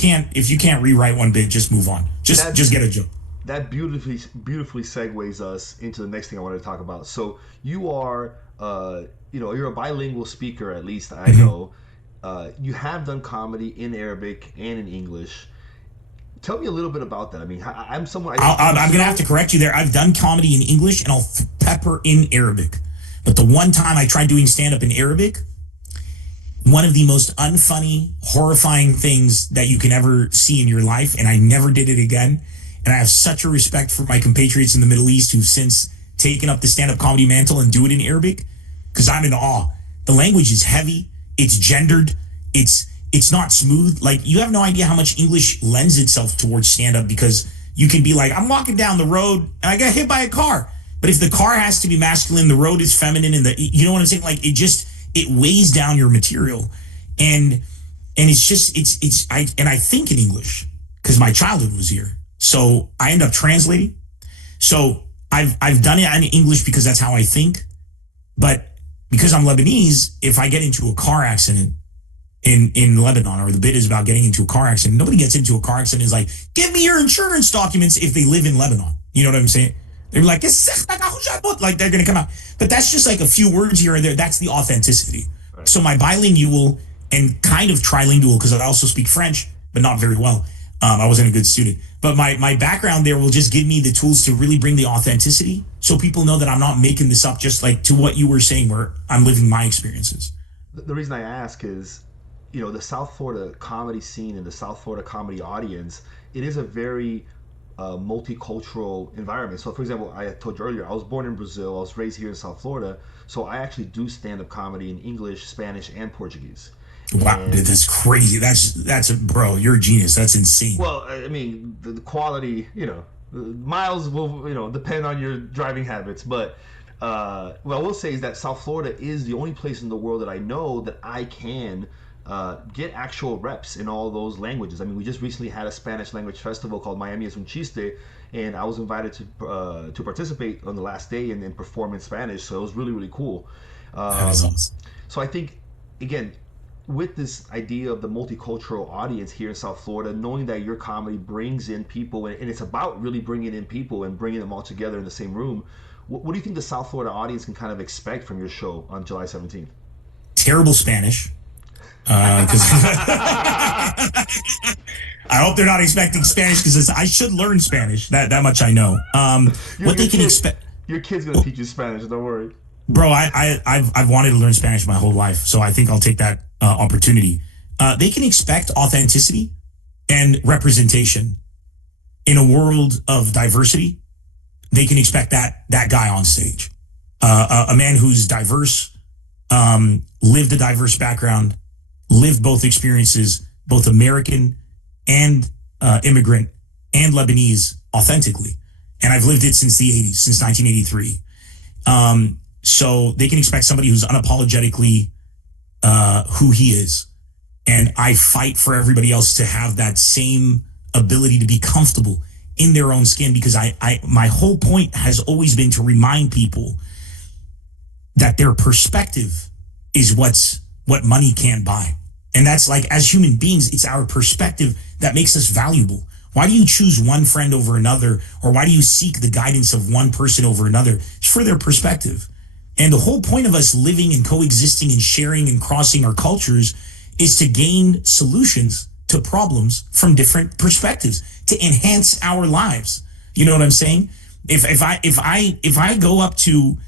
can't rewrite one bit, just move on. Just get a joke. That beautifully segues us into the next thing I wanted to talk about. So you are, you're a bilingual speaker, at least I know. You have done comedy in Arabic and in English. Tell me a little bit about that. I mean, I'm someone. I'm going to have to correct you there. I've done comedy in English and I'll pepper in Arabic. But the one time I tried doing stand-up in Arabic, one of the most unfunny, horrifying things that you can ever see in your life, and I never did it again. And I have such a respect for my compatriots in the Middle East who've since taken up the stand-up comedy mantle and do it in Arabic, because I'm in awe. The language is heavy. It's gendered. It's not smooth. Like, you have no idea how much English lends itself towards stand-up, because you can be like, I'm walking down the road and I got hit by a car. But if the car has to be masculine, the road is feminine, and you know what I'm saying? Like, it weighs down your material, and it's just I think in English because my childhood was here, so I end up translating. So I've done it in English because that's how I think, but because I'm Lebanese, if I get into a car accident in Lebanon, or the bit is about getting into a car accident, nobody gets into a car accident and is like, give me your insurance documents if they live in Lebanon. You know what I'm saying? They're like, like they're going to come out. But that's just like a few words here and there. That's the authenticity. Right. So my bilingual and kind of trilingual, because I also speak French, but not very well. I wasn't a good student. But my background there will just give me the tools to really bring the authenticity so people know that I'm not making this up, just like to what you were saying, where I'm living my experiences. The reason I ask is, you know, the South Florida comedy scene and the South Florida comedy audience, it is a very multicultural environment. So, for example, I told you earlier, I was born in Brazil. I was raised here in South Florida. So I actually do stand-up comedy in English, Spanish, and Portuguese. Wow, and that's crazy. That's bro, you're a genius. That's insane. Well, I mean, the quality, you know, miles will, you know, depend on your driving habits. But what I will say is that South Florida is the only place in the world that I know that I can get actual reps in all those languages. I mean, we just recently had a Spanish language festival called Miami Improv, and I was invited to participate on the last day and perform in Spanish. So it was really, really cool. That is awesome. So I think, again, with this idea of the multicultural audience here in South Florida, knowing that your comedy brings in people, and it's about really bringing in people and bringing them all together in the same room, what do you think the South Florida audience can kind of expect from your show on July 17th? Terrible Spanish. I hope they're not expecting Spanish, because I should learn Spanish. That much I know. What they can expect. Your kid's gonna teach you Spanish. Don't worry, bro. I've wanted to learn Spanish my whole life, so I think I'll take that opportunity. They can expect authenticity and representation in a world of diversity. They can expect that guy on stage, a man who's diverse, lived a diverse background, lived both experiences, both American and immigrant and Lebanese, authentically. And I've lived it since the 80s, since 1983. So they can expect somebody who's unapologetically who he is. And I fight for everybody else to have that same ability to be comfortable in their own skin, because my whole point has always been to remind people that their perspective is what money can't buy. And that's like, as human beings, it's our perspective that makes us valuable. Why do you choose one friend over another? Or why do you seek the guidance of one person over another? It's for their perspective. And the whole point of us living and coexisting and sharing and crossing our cultures is to gain solutions to problems from different perspectives, to enhance our lives. You know what I'm saying? If I go up to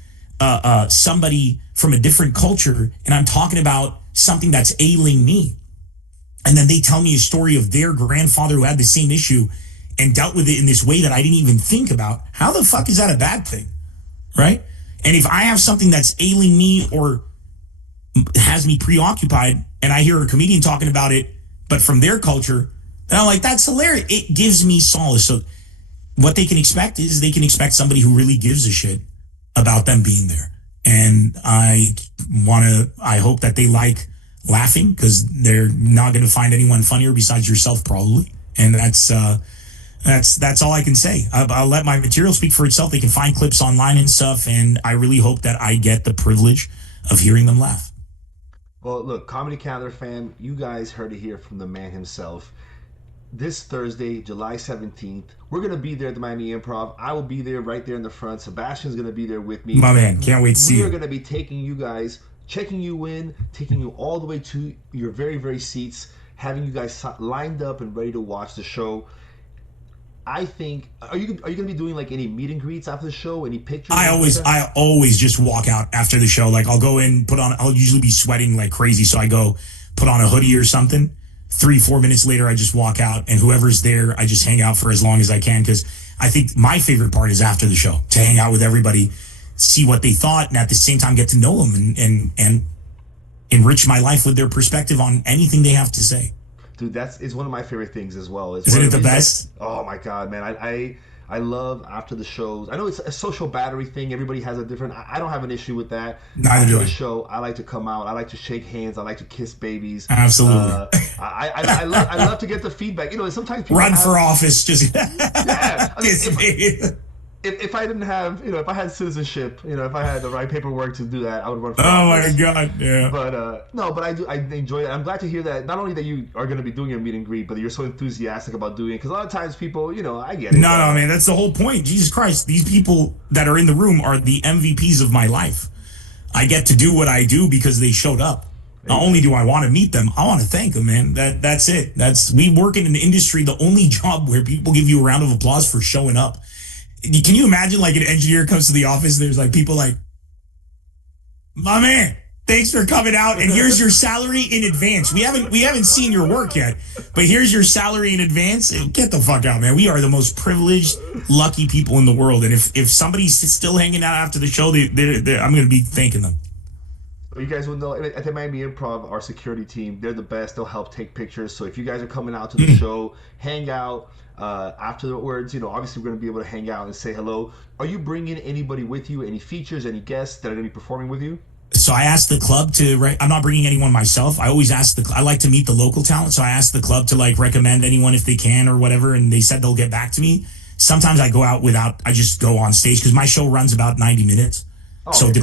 somebody from a different culture and I'm talking about something that's ailing me, and then they tell me a story of their grandfather who had the same issue and dealt with it in this way that I didn't even think about, how the fuck is that a bad thing? Right? And if I have something that's ailing me or has me preoccupied, and I hear a comedian talking about it, but from their culture, then I'm like, that's hilarious. It gives me solace. So what they can expect is they can expect somebody who really gives a shit about them being there. And I hope that they like laughing, because they're not going to find anyone funnier besides yourself, probably. And that's all I can say. I'll let my material speak for itself. They can find clips online and stuff, and I really hope that I get the privilege of hearing them laugh. Well, look, Comedy Calendar fam, you guys heard it here from the man himself. This Thursday, July 17th, we're going to be there at the Miami Improv. I will be there right there in the front. Sebastian's going to be there with me. My man, can't wait to see you. We are going to be taking you guys, checking you in, taking you all the way to your very, very seats, having you guys lined up and ready to watch the show. I think, are you going to be doing like any meet and greets after the show? Any pictures? I always just walk out after the show. Like, I'll go in, I'll usually be sweating like crazy. So I go put on a hoodie or something. 3-4 minutes later, I just walk out, and whoever's there, I just hang out for as long as I can, because I think my favorite part is after the show, to hang out with everybody, see what they thought, and at the same time get to know them and enrich my life with their perspective on anything they have to say. Dude, it's one of my favorite things as well. Isn't it the best? Oh my God, man. I love after the shows. I know it's a social battery thing. Everybody has a different. I don't have an issue with that. Neither After do the I. show, I like to come out. I like to shake hands. I like to kiss babies. Absolutely. I love to get the feedback. You know, sometimes people Run for have. office. Just Yeah, I mean, kiss me. if I didn't have, you know, if I had citizenship, you know, if I had the right paperwork to do that, I would run for Oh my office. God. Yeah. But no, but I enjoy it. I'm glad to hear that. Not only that you are going to be doing your meet and greet, but you're so enthusiastic about doing it. Because a lot of times people, you know, I get it. No, man, that's the whole point. Jesus Christ, these people that are in the room are the MVPs of my life. I get to do what I do because they showed up. Not only do I want to meet them, I want to thank them, man. That's it. We work in an industry, the only job where people give you a round of applause for showing up. Can you imagine like an engineer comes to the office and there's like people like, my man, thanks for coming out, and here's your salary in advance. We haven't seen your work yet, but here's your salary in advance. Get the fuck out, man. We are the most privileged, lucky people in the world, and if somebody's still hanging out after the show, I'm going to be thanking them. You guys will know at the Miami Improv, our security team, they're the best. They'll help take pictures. So if you guys are coming out to the show, hang out. Afterwards, you know, obviously we're going to be able to hang out and say hello. Are you bringing anybody with you? Any features, any guests that are going to be performing with you? So I asked the club to. I'm not bringing anyone myself. I always ask I like to meet the local talent. So I asked the club to like recommend anyone if they can or whatever, and they said they'll get back to me. Sometimes I go out without. I just go on stage because my show runs about 90 minutes. Oh, so okay,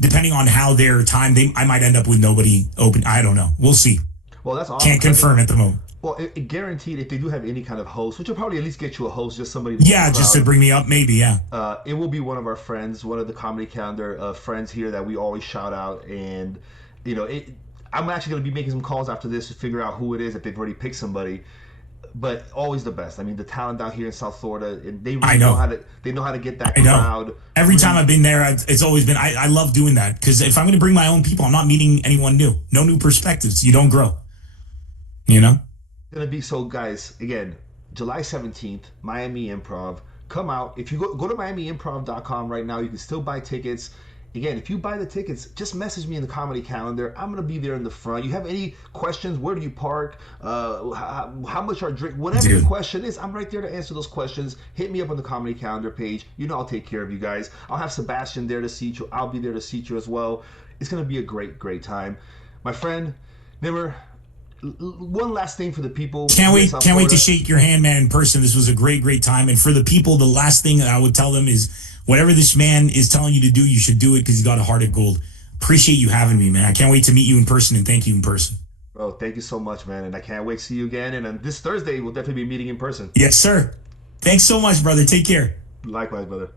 depending on how their time, I might end up with nobody open. I don't know. We'll see. well, that's awesome. Can't confirm at the moment. Well, guaranteed, if they do have any kind of host, which will probably at least get you a host, just somebody. Yeah, just to bring me up, maybe. Yeah. It will be one of our friends, one of the comedy calendar friends here that we always shout out, and you know, I'm actually going to be making some calls after this to figure out who it is if they've already picked somebody. But always the best. I mean, the talent out here in South Florida, and they really know how to get that crowd. Every time I've been there, it's always been. I love doing that because if I'm going to bring my own people, I'm not meeting anyone new. No new perspectives. You don't grow. You know. Gonna be so, guys. Again, July 17th, Miami Improv. Come out. If you go to MiamiImprov.com right now, you can still buy tickets. Again, if you buy the tickets, just message me in the comedy calendar. I'm gonna be there in the front. You have any questions? Where do you park? How much our drink? Whatever the question is, I'm right there to answer those questions. Hit me up on the comedy calendar page. You know I'll take care of you guys. I'll have Sebastian there to seat you. I'll be there to seat you as well. It's gonna be a great time, my friend. NEMR. One last thing for the people. Can't wait to shake your hand, man, in person. This was a great time. And for the people, the last thing that I would tell them is whatever this man is telling you to do, you should do it because he's got a heart of gold. Appreciate you having me, man. I can't wait to meet you in person and thank you in person. Bro, thank you so much, man. And I can't wait to see you again. And this Thursday, we'll definitely be meeting in person. Yes, sir. Thanks so much, brother. Take care. Likewise, brother.